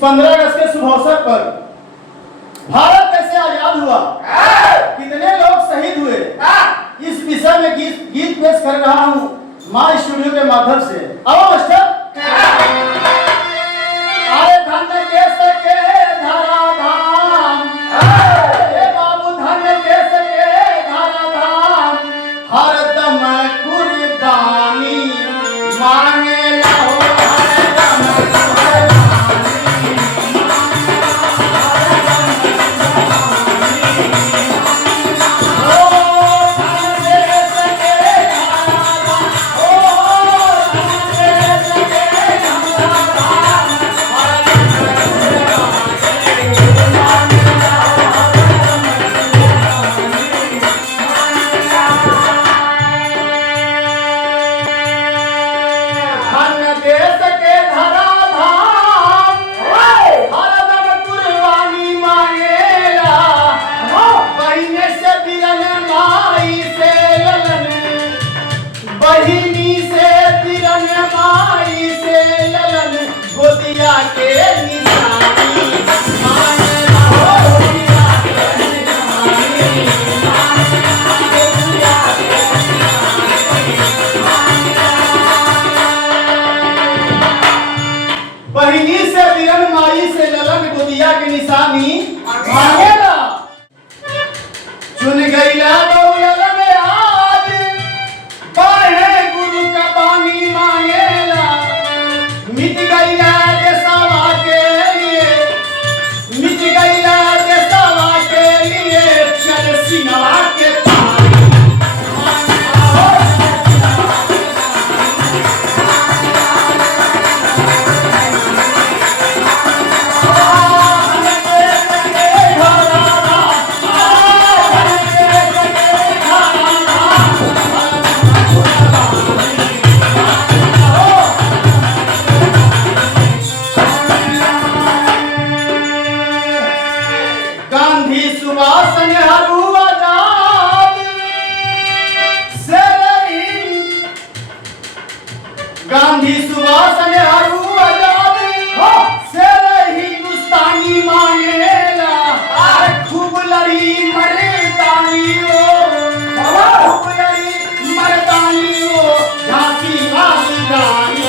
15 अगस्त के शुभ अवसर पर भारत कैसे आजाद हुआ, कितने लोग शहीद हुए, इस विषय में गीत पेश कर रहा हूँ माँ स्टूडियो के माध्यम से। आओ मास्टर। अरे धन देश के धराधाम, बाबू धन देश के धराधाम, हरदम कुर्बानी मांगे लाओ, हरदम के निशानी मांगे लाओ, बहिनी से बिरन माई से ललन गोदिया के निशानी मांगेला। चुन गईला दौलत में आज बाहे गुरु का बानी मांगेला, मिट गईला देशवा के लिए, मिट गईला देशवा के लिए, चल सिनवा के गांधी सुभाष नेहरू आजाद से रही, गांधी सुभाष नेहरू आजाद से रही हिंदुस्तानी मांगेला। खूब लड़ी मर्दानी हो, खूब लड़ी मर्दानी हो, झांसी वाली रानी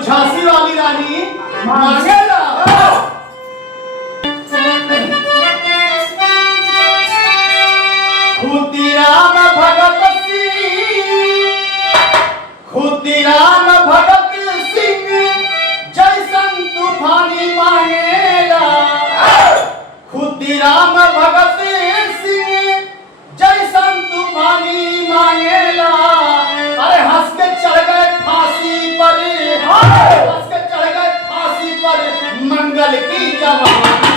झांसी वाली रानी मांगेला। खुदीराम भगत सिंह, खुदीराम भगत सिंह जैसन तूफानी मांगेला, खुदीराम भगत सिंह जैसन तूफानी मांगेला। अरे हंस के चढ़ गए फांसी पर, हंस के चढ़ गए फांसी पर, मंगल की जवानी